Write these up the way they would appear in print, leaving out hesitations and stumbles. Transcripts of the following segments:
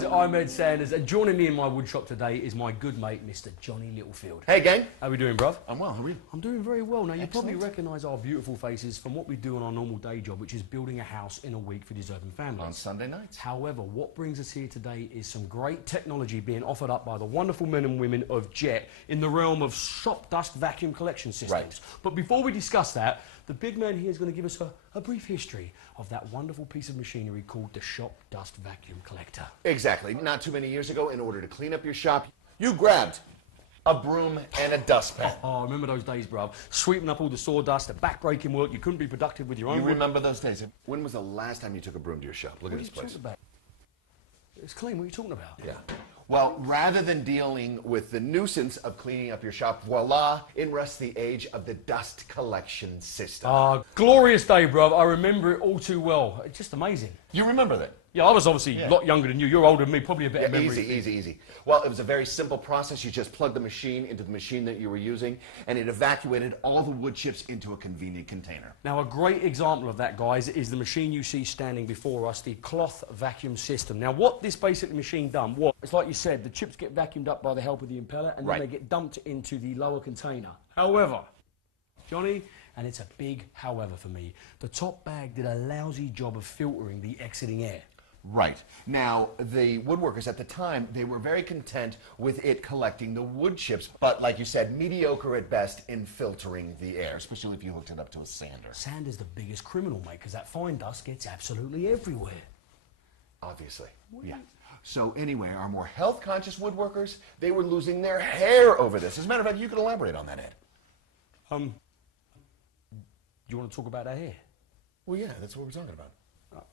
friends, I'm Ed Sanders, and joining me in my woodshop today is my good mate, Mr. Johnny Littlefield. Hey, gang. How we doing, bruv? I'm well. How are you? I'm doing very well. Now, you Excellent. probably recognise our beautiful faces from what we do on our normal day job, which is building a house in a week for deserving families. On Sunday nights. However, what brings us here today is some great technology being offered up by the wonderful men and women of Jet in the realm of shop dust vacuum collection systems. Right. But before we discuss that, the big man here is going to give us a brief history of that wonderful piece of machinery called the shop dust vacuum collector. Exactly. Not too many years ago, in order to clean up your shop, you grabbed a broom and a dustpan. Oh, I remember those days, bruv. Sweeping up all the sawdust, the back-breaking work. You couldn't be productive with your own You wood. remember those days? When was the last time you took a broom to your shop? Look at What are this you place. talking about? It's clean. What are you talking about? Yeah. Well, rather than dealing with the nuisance of cleaning up your shop, voila, in rests the age of the dust collection system. Ah, glorious day, bruv. I remember it all too well. It's just amazing. You remember that? Yeah, I was obviously a lot younger than you. You're older than me, probably a better memory. Easy. Well, it was a very simple process. You just plugged the machine into the machine that you were using, and it evacuated all the wood chips into a convenient container. Now, a great example of that, guys, is the machine you see standing before us, the cloth vacuum system. Now, what this basic machine done was, it's like you said, the chips get vacuumed up by the help of the impeller, and then they get dumped into the lower container. However, Johnny, and it's a big however for me, the top bag did a lousy job of filtering the exiting air. Right. Now, the woodworkers at the time, they were very content with it collecting the wood chips, but like you said, mediocre at best in filtering the air, especially if you hooked it up to a sander. Sand is the biggest criminal, mate, because that fine dust gets absolutely everywhere. Obviously. Yeah. So anyway, our more health-conscious woodworkers, they were losing their hair over this. As a matter of fact, you could elaborate on that, Ed. Do you want to talk about our hair? Well, yeah, that's what we're talking about.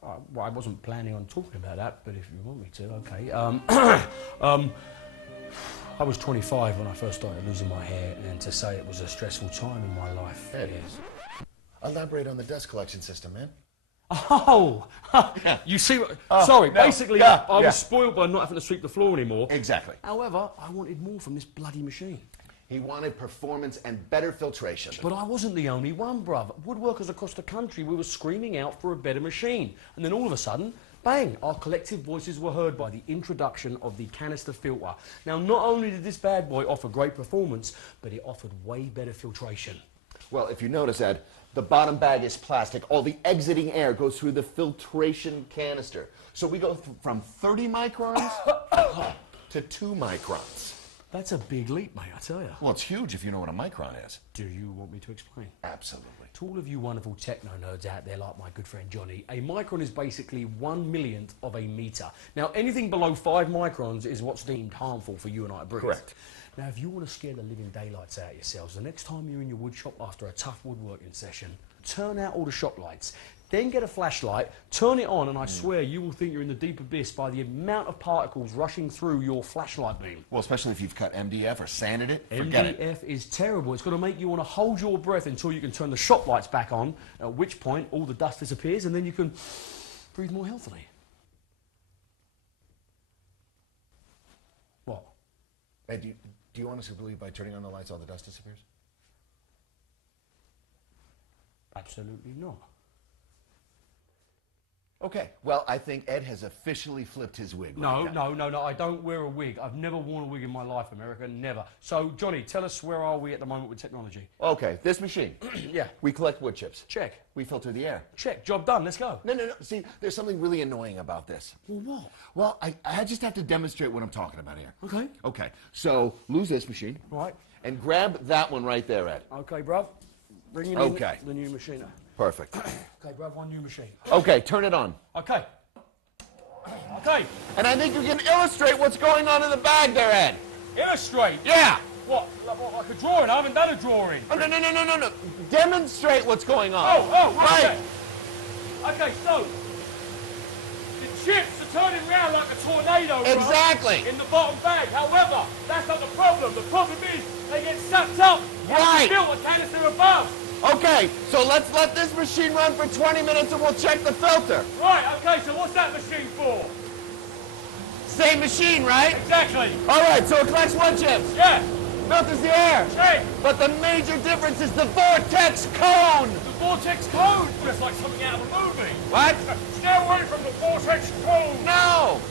Well, I wasn't planning on talking about that, but if you want me to, okay. I was 25 when I first started losing my hair, and to say it was a stressful time in my life. Ed, elaborate on the dust collection system, man. Oh, you see what... sorry, no, basically, I was yeah. spoiled by not having to sweep the floor anymore. Exactly. However, I wanted more from this bloody machine. He wanted performance and better filtration. But I wasn't the only one, bruv. Woodworkers across the country, we were screaming out for a better machine. And then all of a sudden, bang, our collective voices were heard by the introduction of the canister filter. Now, not only did this bad boy offer great performance, but it offered way better filtration. Well, if you notice, Ed, the bottom bag is plastic. All the exiting air goes through the filtration canister. So we go from 30 microns to 2 microns. That's a big leap, mate, I tell you. Well, it's huge if you know what a micron is. Do you want me to explain? Absolutely. To all of you wonderful techno nerds out there like my good friend Johnny, a micron is basically 1/1,000,000th of a metre. Now, anything below 5 microns is what's deemed harmful for you and I to breathe. Correct. Now, if you want to scare the living daylights out of yourselves, the next time you're in your wood shop after a tough woodworking session, turn out all the shop lights. Then get a flashlight, turn it on, and I swear you will think you're in the deep abyss by the amount of particles rushing through your flashlight beam. Well, especially if you've cut MDF or sanded it, forget it. MDF is terrible. It's going to make you want to hold your breath until you can turn the shop lights back on, at which point all the dust disappears, and then you can breathe more healthily. What? Ed, do you honestly believe by turning on the lights all the dust disappears? Absolutely not. Okay, well, I think Ed has officially flipped his wig. No, right now. no, I don't wear a wig. I've never worn a wig in my life, America, never. So, Johnny, tell us, where are we at the moment with technology? Okay, this machine. Yeah. We collect wood chips. Check. We filter the air. Check. Job done. Let's go. No. See, there's something really annoying about this. Well, what? Well, I just have to demonstrate what I'm talking about here. Okay. Okay, so lose this machine. Right. And grab that one right there, Ed. Okay, bruv. Bring in the new machine. Perfect. Okay, bruv, one new machine. Okay, turn it on. Okay. Okay. And I think you can illustrate what's going on in the bag there, Ed. Illustrate? Yeah. What? Like a drawing? I haven't done a drawing. Oh, no. Demonstrate what's going on. Oh, right. Okay, so the chips are turning around like a tornado. Exactly. Right, in the bottom bag. However, that's not the problem. The problem is they get sucked up. Right. Built a canister above. Okay, so let's let this machine run for 20 minutes and we'll check the filter. Right, okay, so what's that machine for? Same machine, right? Exactly. All right, so it collects wood chips. Yeah. filters the air. Check. But the major difference is the Vortex cone. The Vortex cone. That's like something out of a movie. What? Stay away from the Vortex cone. No.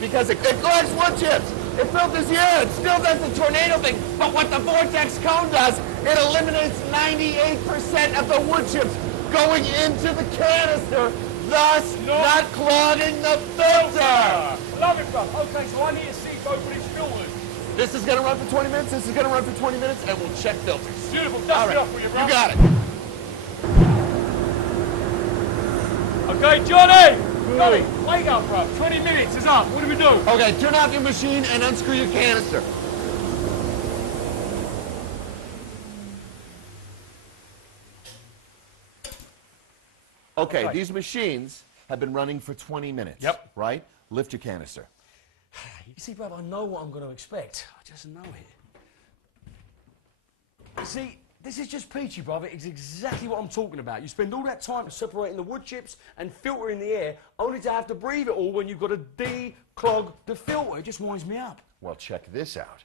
Because it collects wood chips. It filters the air. It still does the tornado thing. But what the Vortex cone does, it eliminates 98% of the wood chips going into the canister, thus not clogging the filter. Love it, bro. Okay, so I need to see both of these filters. This is going to run for 20 minutes. This is going to run for 20 minutes, and we'll check filters. Beautiful. Dust it off with you, bro. You got it. Okay, Johnny. Johnny, wake up, bro. 20 minutes is up. What do we do? Okay, turn off your machine and unscrew your canister. Okay, these machines have been running for 20 minutes. Yep. Right? Lift your canister. You see, bruv, I know what I'm going to expect. I just know it. You see, this is just peachy, brother. It's exactly what I'm talking about. You spend all that time separating the wood chips and filtering the air, only to have to breathe it all when you've got to declog the filter. It just winds me up. Well, check this out.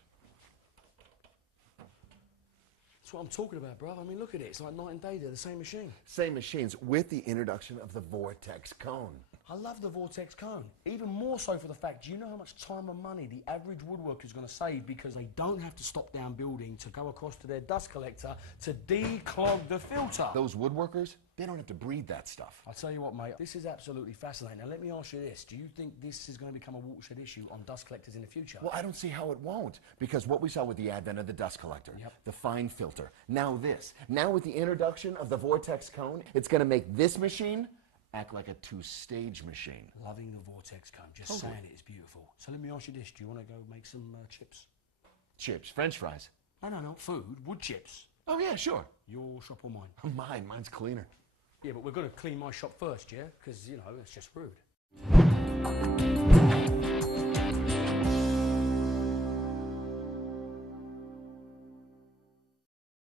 That's what I'm talking about, bruv. I mean, look at it. It's like night and day. They're the same machine. Same machines with the introduction of the Vortex cone. I love the Vortex cone. Even more so for the fact, do you know how much time and money the average woodworker is going to save because they don't have to stop down building to go across to their dust collector to declog the filter? Those woodworkers, they don't have to breathe that stuff. I'll tell you what, mate, this is absolutely fascinating. Now, let me ask you this. Do you think this is going to become a watershed issue on dust collectors in the future? Well, I don't see how it won't, because what we saw with the advent of the dust collector, the fine filter, now this. Now with the introduction of the Vortex cone, it's going to make this machine act like a two-stage machine. Loving the Vortex cone. Just saying it is beautiful. So let me ask you this. Do you want to go make some chips? Chips, French fries. No. Food. Wood chips. Oh, yeah, sure. Your shop or mine? Mine's cleaner. Yeah, but we're going to clean my shop first, yeah? Because, you know, it's just rude.